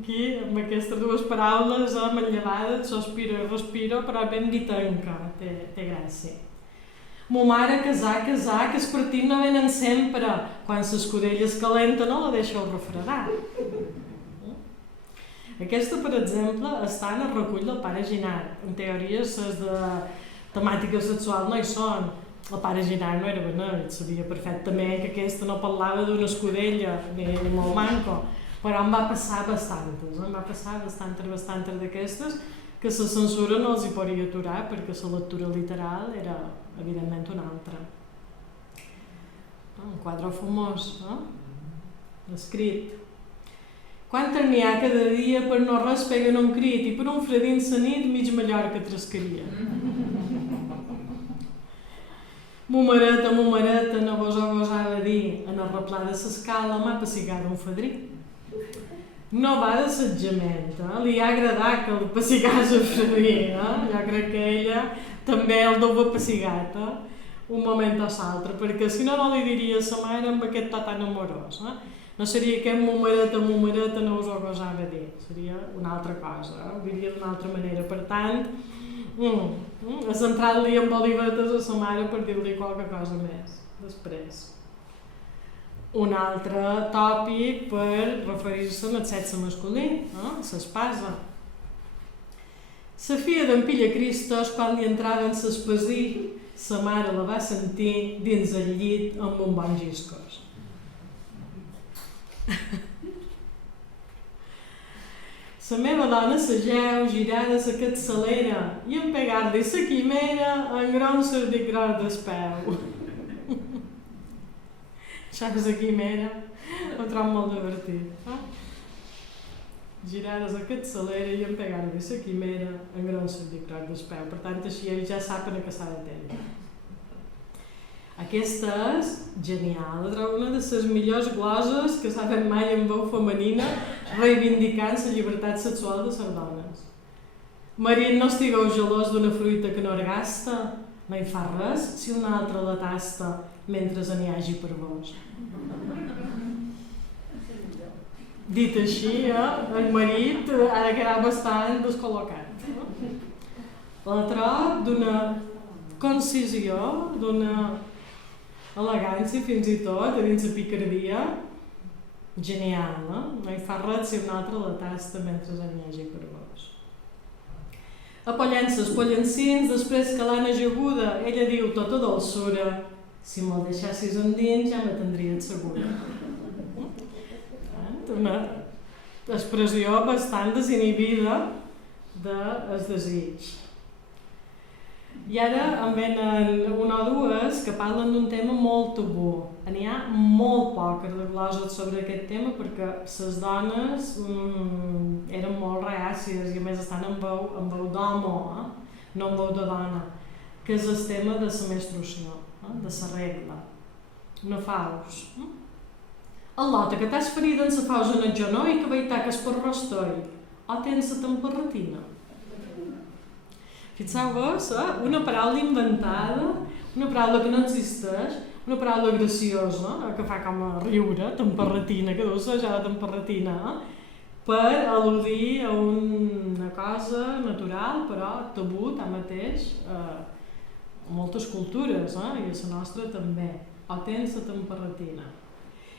aquí, amb aquestes dues paraules, manllevades, sospiro i respiro, però ben ditanca, té gràcia. Mo mare, casar, que els partits no venen sempre. Quan l'escudella es calenta no la deixa el refredar. Aquesta, per exemple, està en el recull del pare Ginard. En teoria, les de temàtica sexual no hi són. El pare Ginard no era beneit, sabia perfectament que aquesta no parlava d'una escudella ni molt manco, però em va passar bastantes d'aquestes que la censura no els hi podia aturar perquè la lectura literal era evidentment una altra. Un quadre famós, escrit. Quantes n'hi ha cada dia per no res peguen un crit i per un fredín sa nit mig Mallorca trescaria. Momareta, no vos ho gosava dir, en el replà de l'escala m'ha pessigada un fadrí. No va d'assetjament, li ha agradat que el pessigàs el fadrí, jo crec que ella també el deu haver pessigat, un moment o l'altre, perquè si no, no li diria a sa mare amb aquest to tan amorós. No seria aquest momareta, no us ho gosava dir, seria una altra cosa, ho diria d'una altra manera. Per tant, a centrar-li amb olivetes a sa mare per dir-li qualque cosa més després. Un altre tòpic per referir-se al sexe masculí, l'espasa. La filla d'en Pillacristos, quan li entraven l'espasí, sa mare la va sentir dins el llit amb un bon giscos. La meva dona s'ageu, girada la capçalera i en pegar-li la quimera en gran sardic gros d'espeu. Saps la quimera? Ho trobo molt divertit. Girades a capçalera i en pegar-li la quimera en gran sardic gros d'espeu. Per tant, així ells ja saben a què s'ha d'atendre. Aquesta és genial, una de les millors gloses que s'ha fet mai en veu femenina reivindicant la llibertat sexual de les dones. Marit, no estigueu gelós d'una fruita que no argasta, no hi fa res si una altra la tasta mentre n'hi hagi per vos. Dit així, el marit ha de quedar bastant descol·locat. La trob d'una concisió, d'una elegància fins i tot, a dins la picardia, genial, no hi fa res si una altra la tasta mentre n'hi hagi per vos. A Pollences, Pollencins, després que l'han ajaguda, ella diu tota dolçura, si me'l deixassis endins ja m'atendries segura. Una expressió bastant desinhibida del desig. I ara en venen una o dues que parlen d'un tema molt tabú. N'hi ha molt poques de gloses sobre aquest tema perquè les dones eren molt reàcies i a més estan en veu d'home, no en veu de dona, que és el tema de la menstruació, de la regla. Una faus. Al·lota, que t'has ferida en la faus en el genoll i que veitar que és per rostoi. O tens la temperratina. Fixeu-vos, una paraula inventada, una paraula que no existeix, una paraula graciosa, que fa com a riure, temperratina, que deu ser ja la temperratina, per al·ludir a una cosa natural, però tabú, tanmateix, a moltes cultures, i a la nostra també. O tens la temperratina.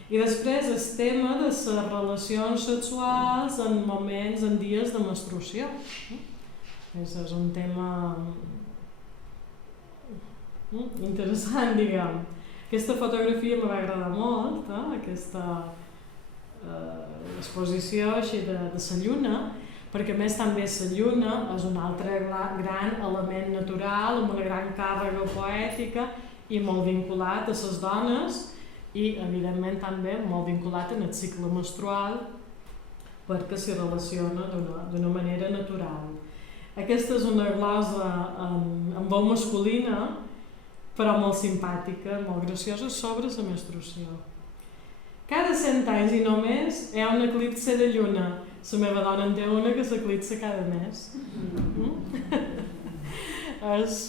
I després el tema de les relacions sexuals en moments, en dies de menstruació. És un tema interessant, diguem. Aquesta fotografia em va agradar molt, aquesta exposició així de la lluna, perquè a més també la lluna és un altre gran element natural, amb una gran càrrega poètica i molt vinculat a les dones i, evidentment, també molt vinculat en el cicle menstrual perquè s'hi relaciona d'una manera natural. Aquesta és una glosa amb veu masculina, però molt simpàtica, molt graciosa, sobre la menstruació. Cada 100 anys i només hi ha un eclipse de lluna. La meva dona en té una que s'eclipsa cada mes. És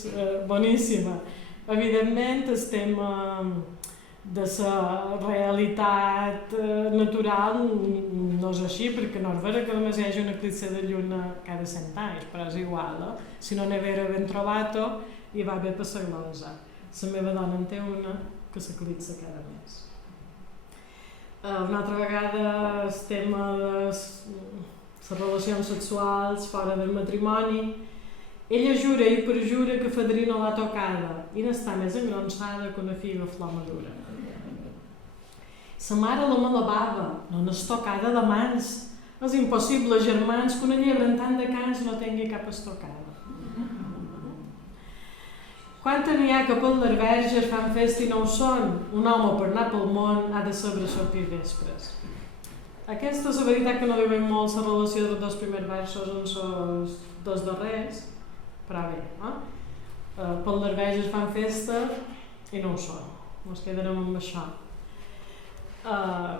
boníssima. Evidentment, el tema de la realitat natural no és així, perquè no és vera que només hi hagi una eclipse de lluna cada 100 anys, però és igual, si no n'hi vera ben trobat i va bé per la glosa. La meva dona en té una que s'eclipsa cada mes. Una altra vegada el tema de les relacions sexuals fora del matrimoni. Ella jura i perjura que Fadrí no l'ha tocada i n'està més engronsada que una figa flor madura. Sa mare la malabava, no n'és tocada de mans. És impossible, germans, que una llebre en tant de cans no tingui cap estocada. Quanta n'hi ha que per les verges fan festa i no ho són? Un home per anar pel món ha de saber sortir vespres. Aquesta és la veritat que no diuen molt la relació dels dos primers versos amb els dos darrers, però bé, per les verges fan festa i no ho són. Ens quedarem amb això.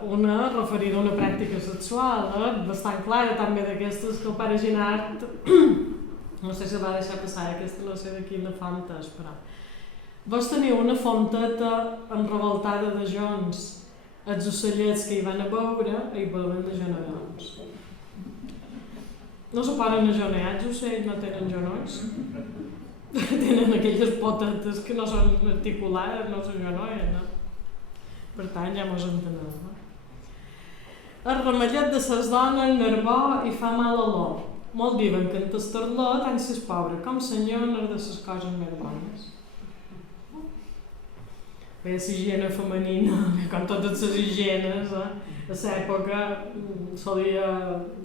Una referida a una pràctica sexual, bastant clara, també d'aquestes que el pare Ginart, no sé si va deixar passar, aquesta no sé de quina font és, però vos teniu una fonteta enrevoltada de joncs, els ocellets que hi van a veure i beuen de genolls. No se poden ajonear, els ocells no tenen genolls? Tenen aquelles potetes que no són articulades, no s'agenollen, no? Per tant, ja mos entenem. El remellet de ses dones, nervó i fa mal a l'or. Molt diuen que en tastarló tant si és pobre com senyor no és de ses coses més bones. Bé, la higiene femenina, com totes les higienes, a l'època solia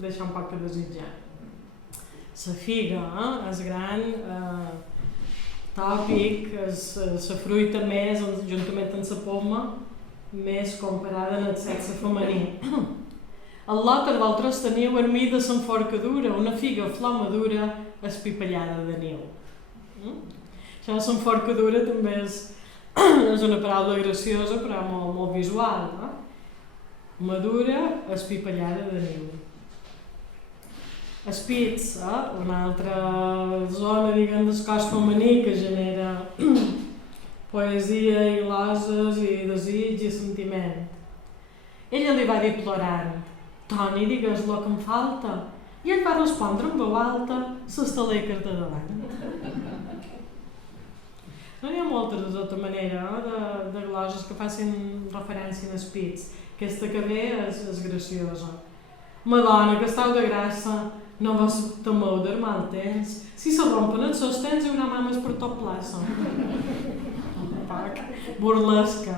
deixar un poc a desitjar. La figa és gran, tòpic, és la fruita més, juntament amb la poma, més comparada en el sexe femení. El lot que vosaltres teniu en mi de l'enforcadura, una figa flor madura espipallada de niu. Això de l'enforcadura també és una paraula graciosa però molt visual. Madura espipallada de niu. Espits, una altra zona, diguem, del cos femení que genera poesia i gloses i desig i sentiment. Ella li va dir plorant: Toni, digues lo que em falta. I ell va respondre en veu alta: les taleques de davant. No n'hi ha moltes, de tota manera, de gloses que facin referència a espits. Aquesta que ve és graciosa. Madonna, que estàu de grassa, no vos temeu del mal temps. Si se rompen els sostens hi haurà mames per tot plaça. Burlesca.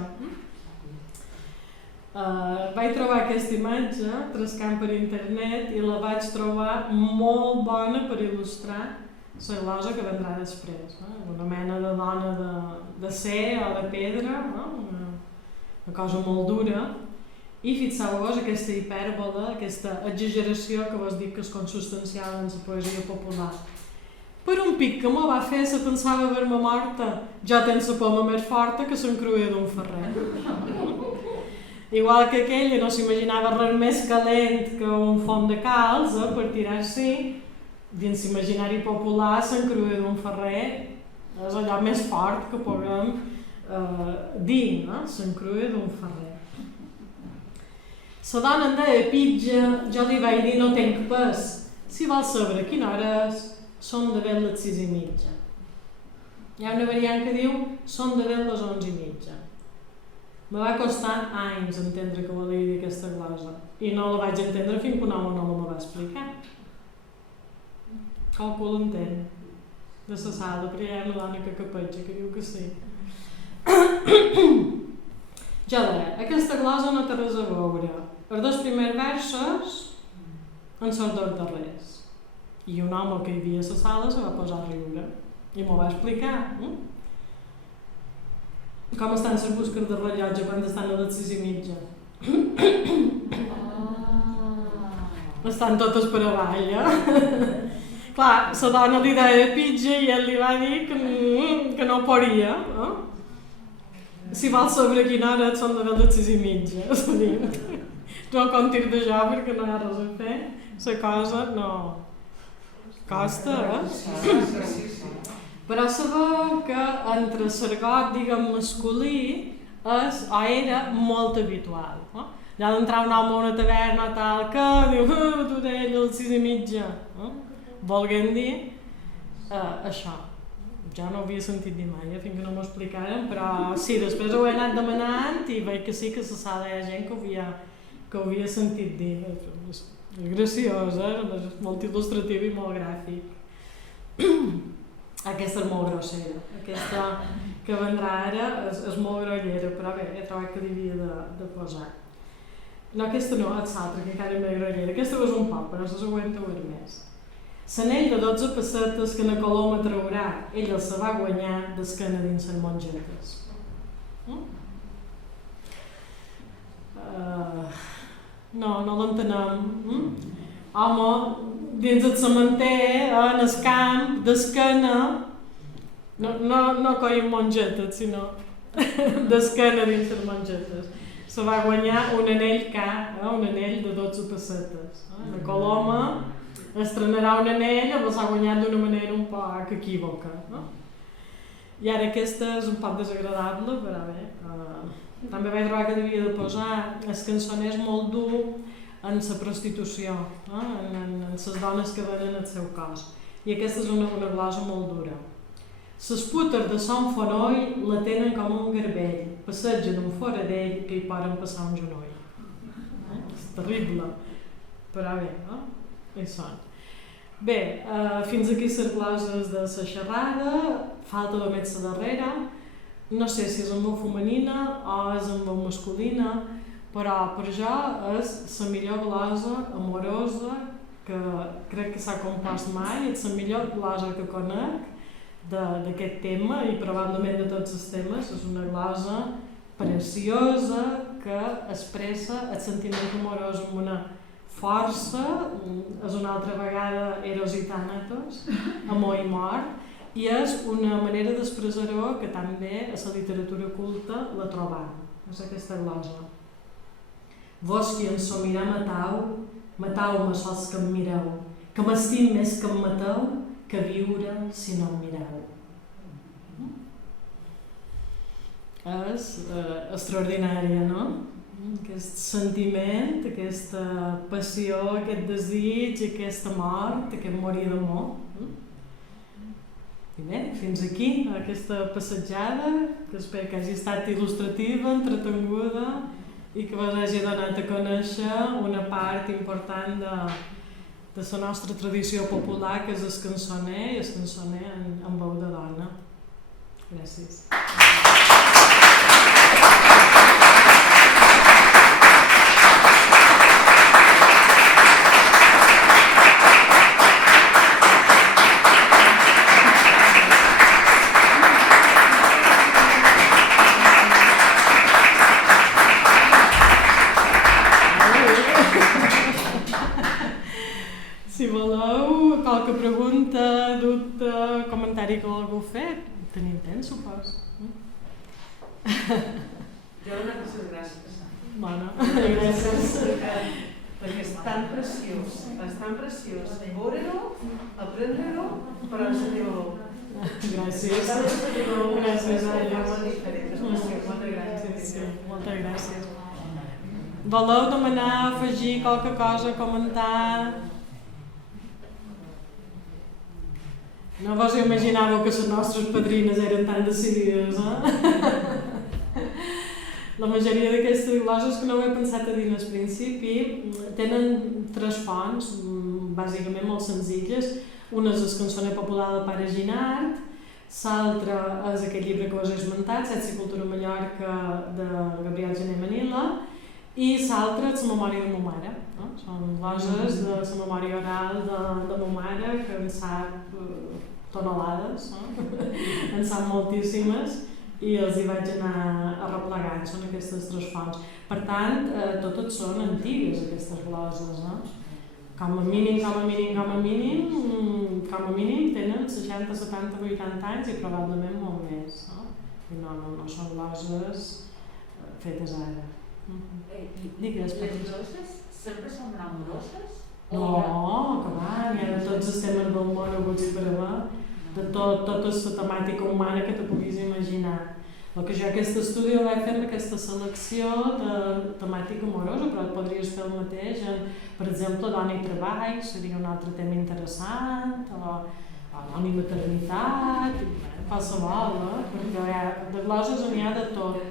Vaig trobar aquesta imatge trascant per internet i la vaig trobar molt bona per il·lustrar la glosa que vendrà després. Una mena de dona de ser o de pedra, una cosa molt dura. I fixeu-vos aquesta hipèrbole, aquesta exageració que vos dic que és consubstancial en la poesia popular. Per un pic que m'ho va fer, se pensava haver-me morta. Jo tenc la poma més forta que s'encruïa d'un ferrer. Igual que aquella no s'imaginava res més calent que un font de calç, per tirar-s'hi, dins l'imaginari popular s'encruïa d'un ferrer és allò més fort que puguem dir, s'encruïa d'un ferrer. La dona em deia pitja, jo li vaig dir no tenc pes. Si vols saber a quina hora és, són de ben les 6:30. Hi ha una variant que diu són de ben les 11:30. Me va costar anys entendre què volia dir aquesta glosa i no la vaig entendre fins que un home no me va explicar. Qualcú l'entén de la sala, però hi ha una dona que capetja, que diu que sí. Jo deia, aquesta glosa no té res a veure. Els dos primers versos en són dos darrers. I un home que hi havia a la sala se va posar a riure i m'ho va explicar. Com estan les busques de rellotge quan estan a les 6:30? Estan totes per avall, Clar, la dona li deia pitja i ell li va dir que no podia. Si vols saber a quina hora són de les 6:30. No contis de jo perquè no hi ha res a fer. La cosa no... costa, Però sabeu que entre l'argot, diguem, masculí, era molt habitual. No? Ja d'entrar un home a una taverna o tal que diu tu d'ell a les 6:30, volguem dir això. Jo no ho havia sentit dir mai, fins que no m'ho explicaren, però sí, després ho he anat demanant i veig que sí que a la sala hi ha gent que ho havia sentit dir. És graciós, és molt il·lustratiu i molt gràfic. Aquesta és molt grossera, aquesta que vendrà ara és molt grollera, però bé, he trobat que l'hi havia de posar. No, aquesta no, és l'altra, que encara és més grollera. Aquesta és un poc, però la següent ho és més. L'anell de 12 pessetes que na Coloma traurà, ella se va guanyar d'esquena dins les mongetes. No l'entenem. Home, dins el cementer, en el camp, d'esquena, no coïm mongetes, sinó d'esquena dins les mongetes. Se va guanyar un anell un anell de 12 pessetes. Na Coloma estrenarà un anell o s'ha guanyat d'una manera un poc equívoca. I ara aquesta és un poc desagradable, però bé, també vaig trobar que devia de posar el cançoner molt dur en la prostitució, en les dones que venen el seu cos. I aquesta és una glosa molt dura. Les putes de Son Fonoll la tenen com un garbell, passeja d'un fora d'ell que hi poden passar un genoll. És terrible, però bé, hi són. Bé, fins aquí les gloses de la xerrada, falta només la darrera. No sé si és en veu femenina o és en veu masculina, però per jo és la millor glosa amorosa que crec que s'ha compost mai, és la millor glosa que conec d'aquest tema i probablement de tots els temes. És una glosa preciosa que expressa el sentiment amorós amb una força, és una altra vegada eros i tànatos, amor i mort, i és una manera d'expressar-ho que també a la literatura culta la trobam. És aquesta glosa. Vos qui ens so mirar matau-me sols que em mireu, que m'estim més que em mateu, que viure si no em mireu. És extraordinària, no? Aquest sentiment, aquesta passió, aquest desig, aquesta mort, aquest morir d'amor. I bé, fins aquí aquesta passejada, que espero que hagi estat il·lustrativa, entretenguda i que vos hagi donat a conèixer una part important de la nostra tradició popular, que és el cançoner, i el cançoner en veu de dona. Gràcies. Si voleu qualque pregunta, dubte, comentari que algú ha fet, tenim temps, supos. Jo una cosa gràcies. Bueno, gràcies. Perquè és tan preciós veure-ho, aprendre-ho, però en la teva veu. Gràcies. Gràcies a ella. Moltes gràcies. Moltes gràcies. Voleu demanar, afegir qualque cosa, comentar? No vos imaginàveu que les nostres padrines eren tan decidides, La majoria d'aquestes gloses, que no ho he pensat a dir al principi, tenen 3 fonts, bàsicament molt senzilles. Una és el cançoner popular del pare Ginart, l'altra és aquest llibre que us he esmentat, Sexe i cultura a Mallorca, de Gabriel Gené Manila, i l'altra és la memòria de ma mare. Són gloses de la memòria oral de ma mare, que en sap tonelades, en sap moltíssimes, i els hi vaig anar arreplegant, són aquestes 3 fonts. Per tant, totes són antigues, aquestes gloses. Com a mínim tenen 60, 70, 80 anys i probablement molt més. No són gloses fetes ara. Digues, les gloses sempre són amoroses? No, que va, n'hi ha de tots els temes del món haguts i per haver, de tota la temàtica humana que te puguis imaginar. El que jo aquest estudi el vaig fer amb aquesta selecció de temàtica amorosa, però podries fer el mateix en, per exemple, dona i treball, seria un altre tema interessant, o dona i maternitat, qualsevol, perquè de glosses n'hi ha de tot,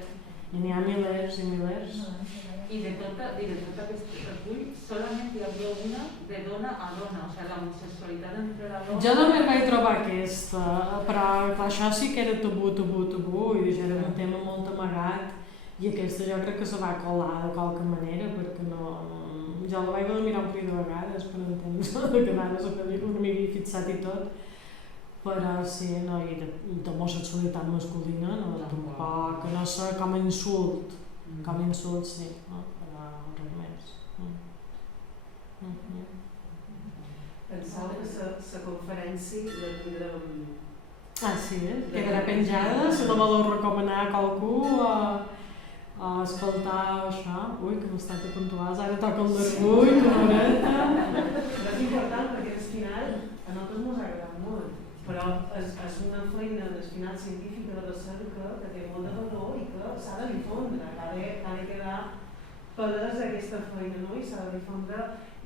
i n'hi ha milers i milers. Y de tota aquest recull, solament hi havia una de dona a dona, o sigui, la homosexualitat entre la dona... Jo només vaig trobar aquesta, però clar, això sí que era tabú, i ja era un tema molt amagat, i aquesta jo crec que se va colar de qualque manera, perquè no... Jo la vaig mirar un parell de vegades per entendre que anava a la pel·lícula, que m'hi havia fixat i tot, però sí, no, i d'homosexualitat masculina, no, tampoc, no sé, com a insult, sí, no? Però res més. Pensava que la conferència la tindrem... Ah, sí, quedarà penjada, si la voleu recomanar a qualcú o escoltar això. Ui, que no estat puntuals, ara toca el l'orgull, una horeta. Però és important perquè al final a nosaltres ens ha agradat molt, però és una feina al final científica de recerca que té molt de valor i que s'ha de difondre, que ha de quedar palès aquesta feina, no? I s'ha de difondre.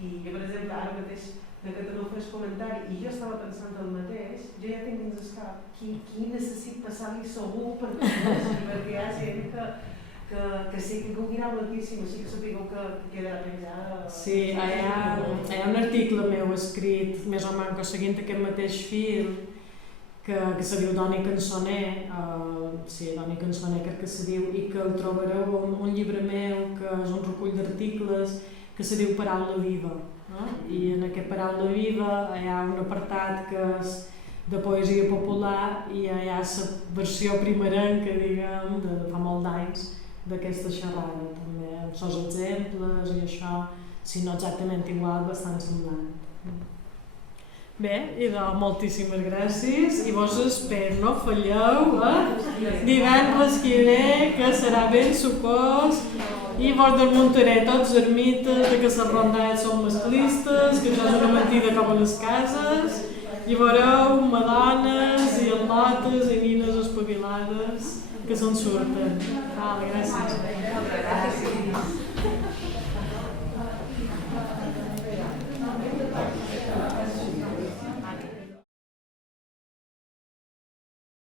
I jo, per exemple, ara mateix que no fes comentari i jo estava pensant el mateix, jo ja tinc dins el cap qui necessit passar-li segur perquè hi ha gent que sí que convidar moltíssim, així que sapigueu que queda penjada. Sí, hi ha un article meu escrit, més o menys seguint aquest mateix fil, que se diu Dona i Cançoner, sí, Dona i Cançoner crec que se diu, i que el trobareu en un llibre meu, que és un recull d'articles, que se diu Paraula Viva. I en aquest Paraula Viva hi ha un apartat que és de poesia popular i hi ha la versió primerenca, diguem, de fa molt d'anys, d'aquesta xerrada, també, amb els exemples i això, si no exactament igual, bastant semblant. Bé, i doncs moltíssimes gràcies i vos espero, no falleu, divendres que ve, que serà ben sucós, i vos desmuntaré tots ermites de que les rondades són masclistes, que això és una mentida com a les cases, i veureu madones i al·lotes i nines espavilades que se'n surten. Gràcies.